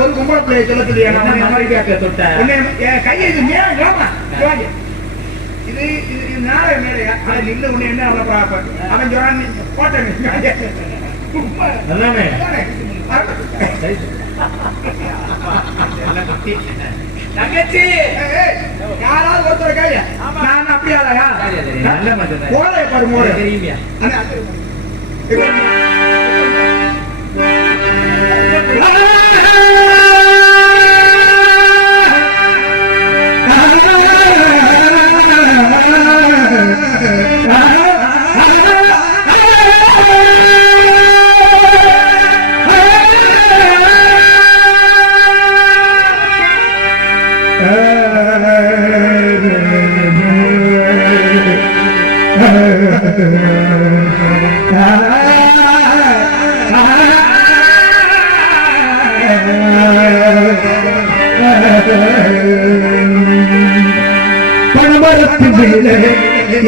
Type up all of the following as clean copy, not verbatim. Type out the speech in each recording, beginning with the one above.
ஒரு கும்பல பிள்ளைய சொல்லலையா கையை இது நாளை மேடையா நின்று உன்னை என்ன அவன் பார்ப்பேன் அவன் சொல்றான் போட்டேன் தங்கச்சி யாராவது ஒருத்தர் கையா நான் அப்படியாலயா போல பாரு மோட தெரியுமியா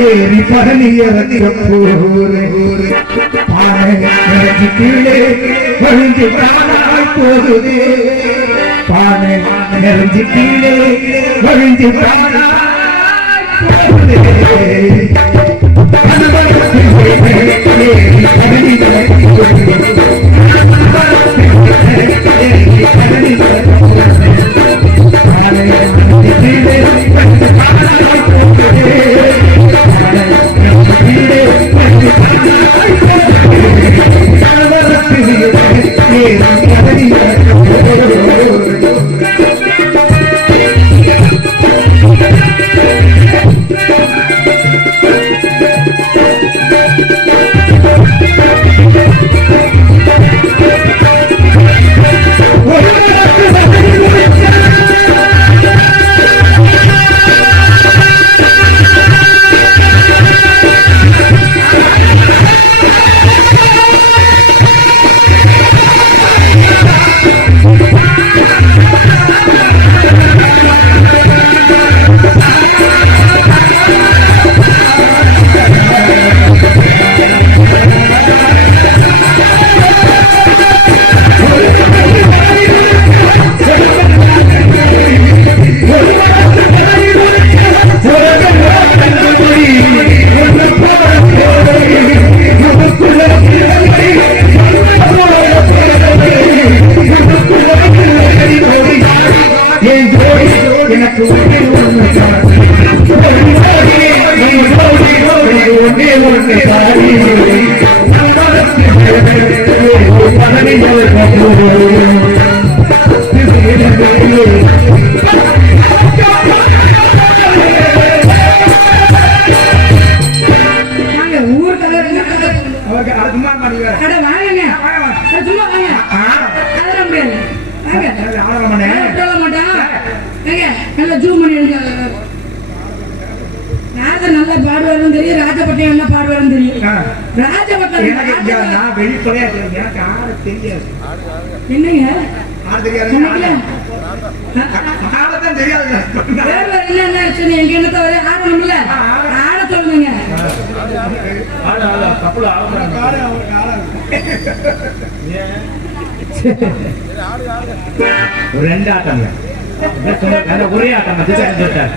ஏறி பகலிய கீழே வழிஞ்சு போகுது பானை நிறைஞ்சு கீழே வழிஞ்சு நல்ல பாடுவாரும் தெரியும், ராஜபட்டம் என்ன பாடுவாரும் தெரியும். ராஜபட்டம் வெளிப்படையா எனக்கு ஆட தெரியாது. என்னங்க ஆட தெரியாது? ஆடத்தான் தெரியாது. வேற என்ன எங்க என்ன தவிர ஆடணும்ல, ஆட சொல்லுங்க. ரெண்டு ஆட்டம் ஒரே ஆட்டம் சொல்லிட்டார்.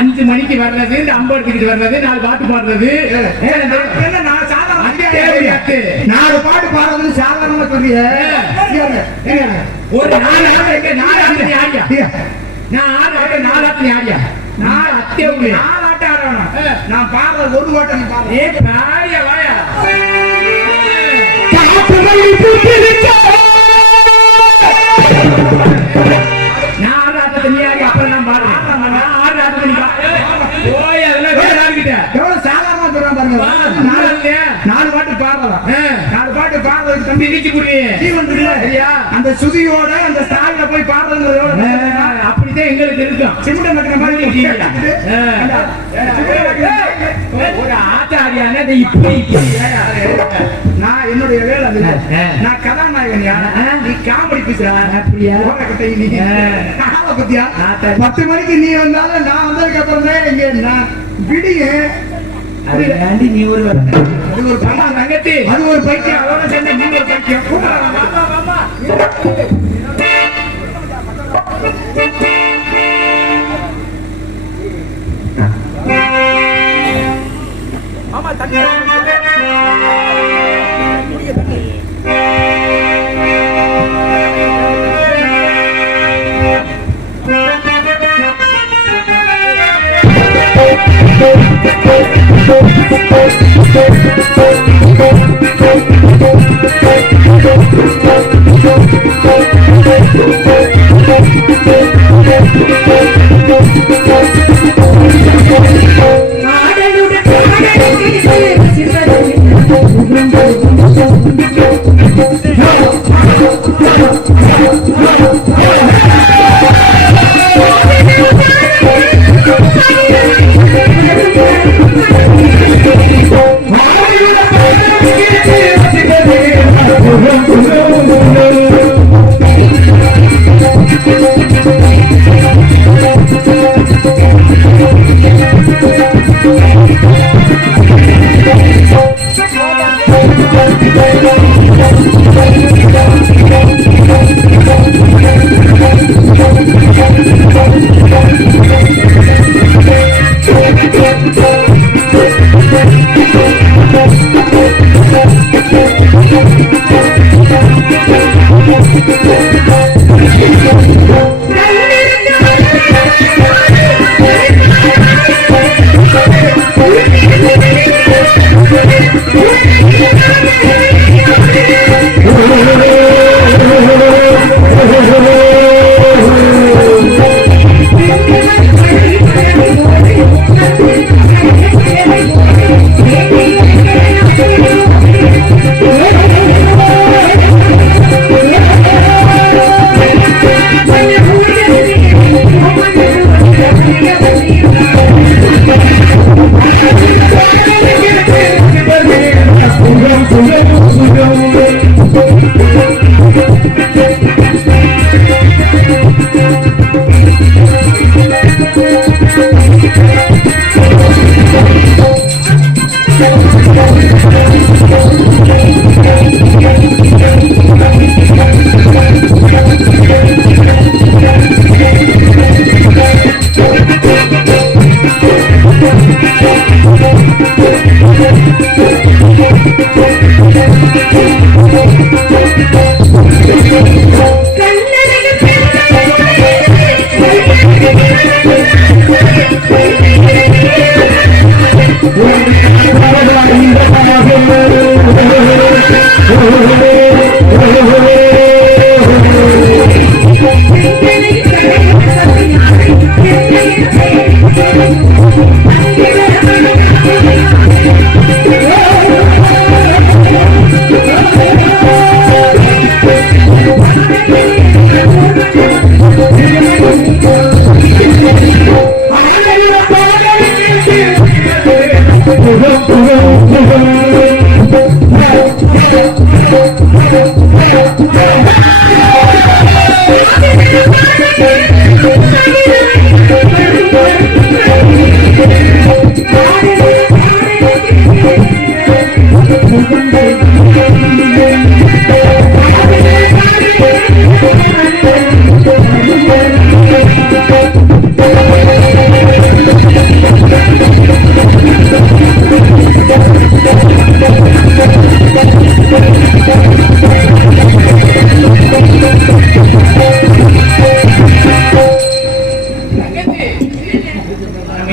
அஞ்சு மணிக்கு வர்றது, இந்த அம்பதுக்கு வர்றது, 4 பாட்டு பாடுறது, 4 பாட்டு பாடுறது சாதாரணமா சொல்லிய ஒரு 4 ஆடியா நான் ஆட்ட ஆடணும். நான் பாடுறது ஒரு ஓட்ட நீ பாடு. ஏ பாடியா வாயா நான் ஆட்டத்தை நீ ஆடி அப்புறம் நான் பாடுறேன். நான் ஆட்டத்தை நீ போய் அதெல்லாம் வேறாங்கிட்ட எவ்வளவு சாதாரணமா சொல்றான் பாருங்க. 4 பாட்டு பாடலாம். 4 பாட்டு பாடுறதுக்கு தம்பி இடிச்சு புரிய அந்த சுதியோட அந்த ஸ்டாயில போய் பாடுறது அப்படி அப்படித்தான் எங்களுக்கு இருக்கும். சிமெண்ட் நக்கிற மாதிரி ஒரு ஆச்சாரியான இப்படி நான் என்னுடைய வேலை அது. நான் கதாநாயகன் யார், நீ காமெடி பேசுற அப்படியா? பத்தியா 10 மணிக்கு நீ வந்தாலும் நான் வந்ததுக்கு அப்புறம் தான் இங்க நான் விடிய. நீ ஒரு அது ஒரு தங்கச்சி, அது ஒரு பைத்தியம். அதோட சேர்ந்து நீங்க ஒரு பைத்தியம். ஆமா தண்ணி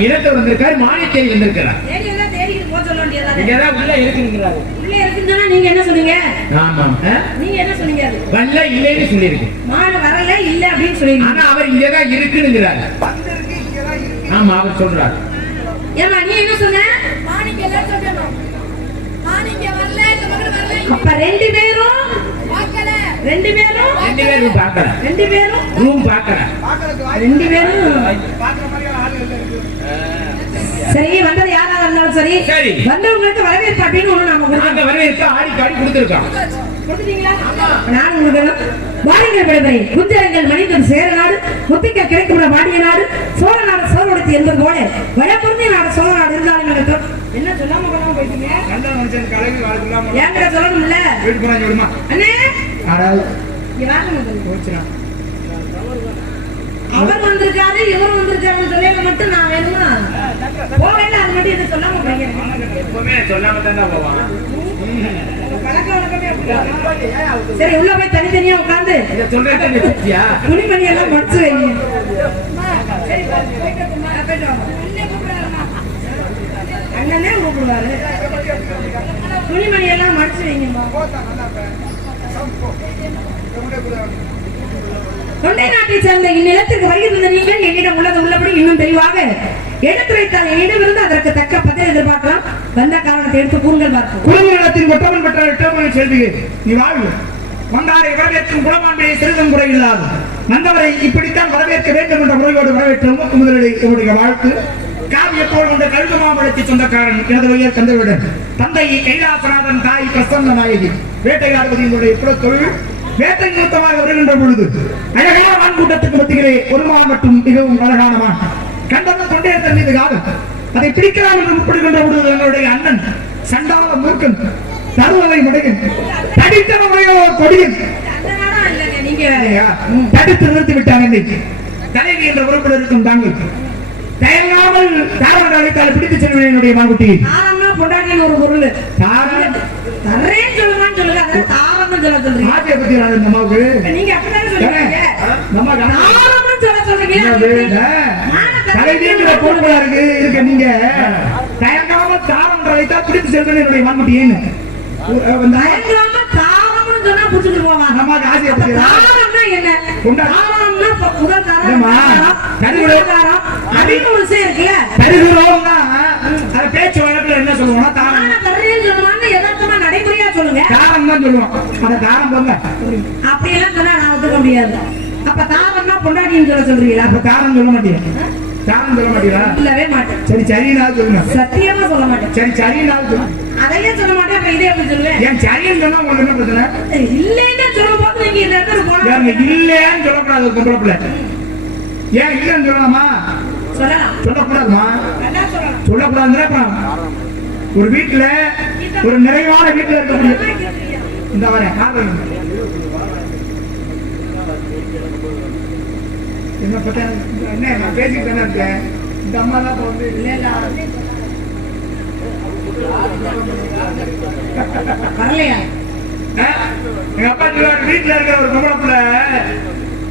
இடத்தை வந்திருக்காரு, மானியத்தை வந்திருக்கிறார். உள்ள இருக்குங்கிறாரு. உள்ள இருக்குன்னா நீங்க என்ன சொன்னீங்க? ஆமா, நீங்க என்ன சொன்னீங்க? வரல இல்லைன்னு சொல்லிருக்கு. மாடு வரல இல்ல அப்படின்னு சொல்றீங்க. ஆனா அவர் இங்க தான் இருக்குங்கிறாரு. வந்திருக்கு இங்க தான் இருக்கு. ஆமா, அவர் சொல்றாரு. ஏமா நீ என்ன சொன்ன? மாணிக்க எல்லாம் சொல்லணும். மாணிக்க வரல, இந்த மகன் வரல. அப்ப ரெண்டு பேரும் ரெண்டு பேரும் ரெண்டு பேரும் பார்க்கல. ரெண்டு பேரும் ரூம் பார்க்கல. ரெண்டு பேரும் சரி, வந்தது யாரா இருந்தாலும் சரி, சரி. வந்தவங்களுக்கு வரவேற்பு அப்படின்னு ஒண்ணு நாம நாங்க கொடுக்கணும். வரவேற்க ஆடி காடி கொடுத்துருக்கோம். கொடுத்துட்டீங்களா? நானும் கொடுக்கணும். வாருங்கள் விடுமுறை குஞ்சரங்கள் மனிதன் சேர நாடு முத்திக்க கிடைக்கிற வாடிய நாடு சோழ நாடு சோழடுத்து என்பது போல வடபுறந்தி நாடு சோழ நாடு இருந்தாலும் எனக்கு என்ன சொல்லாம கொள்ளாம போயிட்டீங்க. ஏங்கிற சொல்லணும்ல அண்ணே. இங்க வாங்க. அவர் வந்திருக்காரு இவரும் வந்திருக்காருன்னு சொல்ல மட்டும் நான் வேணுமா போவேன். அது மட்டும் என்ன சொல்லாம போறீங்க. எப்பவுமே சொல்லாம தான் போவாங்க. பழக்க வழக்கமே அப்படிதான். சரி, உள்ள போய் தனித்தனியா உட்கார்ந்து இத சொல்றேன் நிச்சயா. துணிமணி எல்லாம் மடிச்சு வைங்க. அண்ணனே கூப்பிடுவாரு. துணிமணி எல்லாம் மடிச்சு வைங்கம்மா. தொண்டை நாட்டை சேர்ந்த இந்நிலத்திற்கு வருகின்ற நீங்கள் என்னிடம் உள்ளது உள்ளபடி இன்னும் தெளிவாக எடுத்து வைத்தால் என்னிடமிருந்து அதற்கு தக்க பதில் எதிர்பார்க்கலாம். வந்த காரணத்தை எடுத்து கூறுங்கள் பார்ப்போம். குடும்பத்தின் ஒற்றவன் பெற்ற எட்டவன் செல்வி நீ வாழ்வு வந்தாரை வரவேற்றும் குலமாண்மையை சிறிதும் குறையில்லாது வந்தவரை இப்படித்தான் வரவேற்க வேண்டும் என்ற முறையோடு வரவேற்ற முதலிடைய வாழ்த்து காவியத்தோடு கொண்ட கழுகு மாமலத்தை சொந்தக்காரன் எனது உயர் தந்தையுடன் தந்தை கைலாசநாதன் தாய் பிரசன்ன நாயகி வேட்டையாடுவதினுடைய குலத்தொழில் வேட்டை நிறுத்தமாக வருகின்ற பொழுது அழகையா வான்கூட்டத்துக்கு மத்தியிலே ஒரு மான் மட்டும் மிகவும் அழகான மான் கண்டவன் கொண்டே தன் மீது காதல் அதை பிடிக்கலாம் என்று முற்படுகின்ற பொழுது எங்களுடைய அண்ணன் சண்டாள மூர்க்கன் தருவதை முடையன் தடித்தன முறையோ கொடியன் தடுத்து நிறுத்தி விட்டான் என்னை தலைவி என்ற பொறுப்பில் இருக்கும் தாங்கள் தயங்காமல் தாராள அழைத்தால் பிடித்து செல்வேன் என்னுடைய மான்குட்டி. பொண்டாட்டின்னு ஒரு பொருள் தர்றேன்னு சொல்லுவான்னு சொல்லுங்க. அதான் தாரம்னு சொல்ல சொல்றீங்க. ஆசையை பத்தி நான் இந்த அம்மாவுக்கு நீங்க அப்படிதான் சொல்றீங்க. நம்ம தாரம்னு சொல்ல சொல்றீங்க. தலைவிங்கிற பொறுப்பா இருக்க நீங்க தயங்காமல் தாரம் அழைத்தால் பிடித்து செல்வேன் என்னுடைய மான்குட்டியேன்னு தயங்காம தாரம்னு சொன்னா புடிச்சிட்டு போவாங்க. நம்ம ஆசையை பத்தி தாரம்னா என்ன? தாரம்னா முதல் தாரம் அப்படின்னு ஒரு விஷயம் இருக்குல்ல. பெருகுறோம்னா அது பேச்சு வழக்குல என்ன சொல்லுவோம்னா தாரம் சொல்லுவாங்க. யதார்த்தமா நடைமுறையா சொல்லுங்க. தாரம் தான் சொல்லுவோம். அந்த தாரம் போங்க அப்படி எல்லாம் சொன்னா நான் ஒத்துக்க முடியாது. அப்ப தாரம்னா பொண்டாட்டின்னு சொல்ல சொல்றீங்களா? அப்ப தாரம் சொல்ல மாட்டீங்க. தாரம் சொல்ல மாட்டீங்களா? இல்லவே மாட்டேன். சரி சரினாலும் சொல்லுங்க. சத்தியமா சொல்ல மாட்டேன். சரி சரினாலும் சொல்லுங்க. அதையே சொல்ல மாட்டேன். அப்ப இதே எப்படி சொல்லுவேன்? ஏன் சரின்னு சொன்னா உங்களுக்கு என்ன பிரச்சனை? இல்லைன்னு சொல்லும் போது நீங்க இந்த இடத்துல போனா இல்லைன்னு சொல்லக்கூடாது. ஒரு பொம்பளை பிள்ளை ஏன் இல்லைன்னு சொல்லலாமா? சொல்லலாம். சொல்லக்கூடாதுமா? சொல்லக்கூடாதுன்னா ஒரு வீட்டுல ஒரு நிறைவான வீட்டுல இருக்கக்கூடிய இந்த வரேன் என்ன பத்த என்ன நான் பேசிட்டு தானே இருக்கேன். இந்த அம்மா தான் வந்து வரலையா? எங்க அப்பா சொல்லுவாரு வீட்டுல இருக்கிற ஒரு பொம்பளை பிள்ளை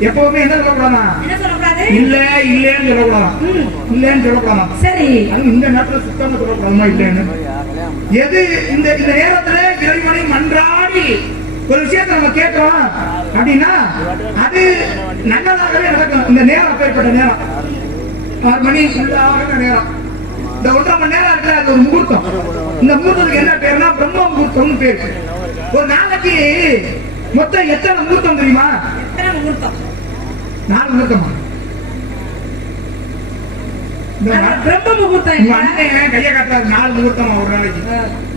எப்பவுமே என்ன சொல்லக்கூடாதான்? என்ன சொல்லக்கூடாது? இல்ல இல்லன்னு சொல்லக்கூடாதான். இல்லன்னு சொல்லக்கூடாதான். சரி, அது இந்த நேரத்துல சுத்தமா சொல்லக்கூடாதுமா இல்லன்னு. எது இந்த இந்த நேரத்துல இறைவனை மன்றாடி ஒரு விஷயத்தை நம்ம கேட்கிறோம் அப்படின்னா அது நல்லதாகவே நடக்கும். இந்த நேரம் அப்பேற்பட்ட நேரம் 6 மணி உள்ளாக நேரம். இந்த 1.5 மணி நேரம் இருக்கிற அது ஒரு முகூர்த்தம். இந்த முகூர்த்தத்துக்கு என்ன பேருன்னா பிரம்ம முகூர்த்தம்னு பேரு. ஒரு நாளைக்கு மொத்தம் எத்தனை முகூர்த்தம் தெரியுமா? எத்தனை முகூர்த்தம்? 4 முகூர்த்தமா? பிரம்ம முகூர்த்தம். கைய காட்டுறாரு 4 முகூர்த்தமா ஒரு நாளைக்கு.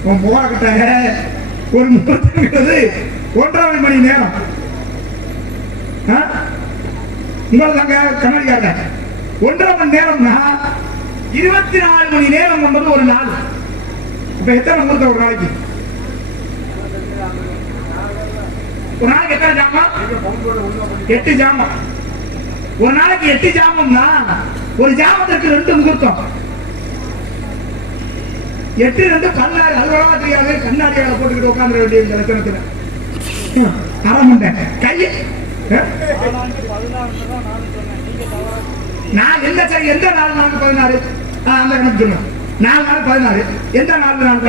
உன் போற கட்ட ஒரு முகூர்த்தம்ங்கிறது 1.5 மணி நேரம். உங்களுக்கு அங்க கண்ணாடி காட்ட 1.5 மணி நேரம்னா 24 மணி நேரம் என்பது ஒரு நாள். இப்ப எத்தனை முகூர்த்தம் ஒரு நாளைக்கு? ஒரு நாளைக்கு எத்தனை ஜாமம்? 8 ஜாமம். ஒரு நாளைக்கு 8 ஜாமம்னா ஒரு ஜாமத்திற்கு 2 முகூர்த்தம். 8 2 16. அதுவா தெரியாது. கண்ணாடியால போட்டுக்கிட்டு உட்கார்ந்து வேண்டிய லட்சணத்துல அரை மண்டை கைய நான் எந்த சரி எந்த நாள் 16 அந்த கணக்கு சொல்லுங்க. 4 நாள் 16 எந்த நாள் நான்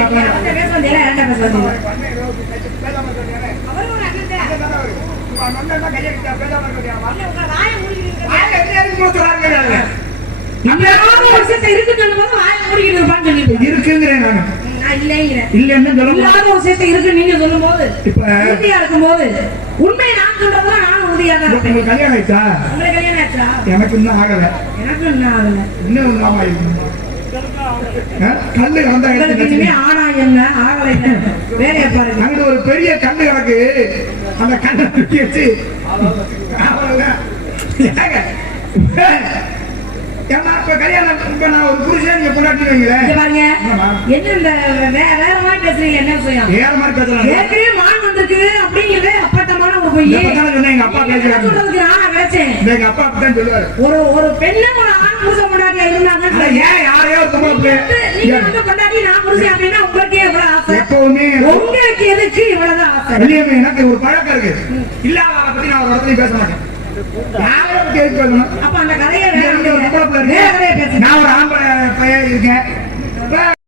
இருக்குங்கிறேன். நான் இல்லைங்கிறேன். இல்லைன்னு சொல்ல முடியாது. இல்லாத ஒரு விஷயத்தை இருக்கு நீங்க சொல்லும் போது இப்ப உறுதியா இருக்கும் போது உண்மை நான் சொல்றதுதான் நானும் உறுதியா தான் இருப்பேன். உங்களுக்கு கல்யாணம் ஆயிடுச்சா? உங்களுக்கு கல்யாணம் ஆச்சா? எனக்கு இன்னும் ஆகல. எனக்கு இன்னும் ஆகல. இன்னும் நாம கல்லு வந்தா உங்களுக்கு இனிமே ஆனா என்ன ஆகல என்ன வேலையை பாருங்க. அங்க ஒரு பெரிய கல்லு கிடக்கு, அந்த கல்லை தூக்கி வச்சு அவ்வளவுதான். ஏங்க, ஏன்னா இப்ப கல்யாணம் இப்ப நான் ஒரு புருஷன் நீங்க பொண்டாட்டி வைங்களேன். இங்க பாருங்க ஆமா. என்ன இந்த வேற மாதிரி பேசுறீங்க என்ன விஷயம்? வேற மாதிரி பேசலாம். ஏற்கனவே மான் வந்திருக்கு அப்படிங்கிறது அப்பட்டமான ஒரு பொய். எங்க அப்பா பேசுறாங்க. சொல்றதுக்கு நான் நினைச்சேன் எங்க அப்பா அப்படிதான் சொல்லுவாரு. ஒரு பெண்ணு ஒரு ஆண் புருஷன் பொண்டாட்டியா இருந்தாங்க. ஆனா ஏன் யாரையோ பொம்பளை நீங்க வந்து பொண்டாட்டி நான் புருஷன் அப்படின்னா உங்களுக்கே எவ்வளவு ஆசை? எப்பவுமே உங்களுக்கு எதுக்கு இவ்வளவுதான் ஆசை? வெளியே எனக்கு ஒரு பழக்கம் இருக்கு. இல்லாத பத்தி நான் ஒரு இடத்துலயும் பேச மாட்டேன். யாரை பத்தி எதுக்கு பேசணும்? அப்ப அந்த கதையை இங்க ஒரு பொம்பளை பிள்ளை வேற இருக்கு. கதையை பேசுங்க. நான் ஒரு ஆம்பளை பையன் இருக்கேன்.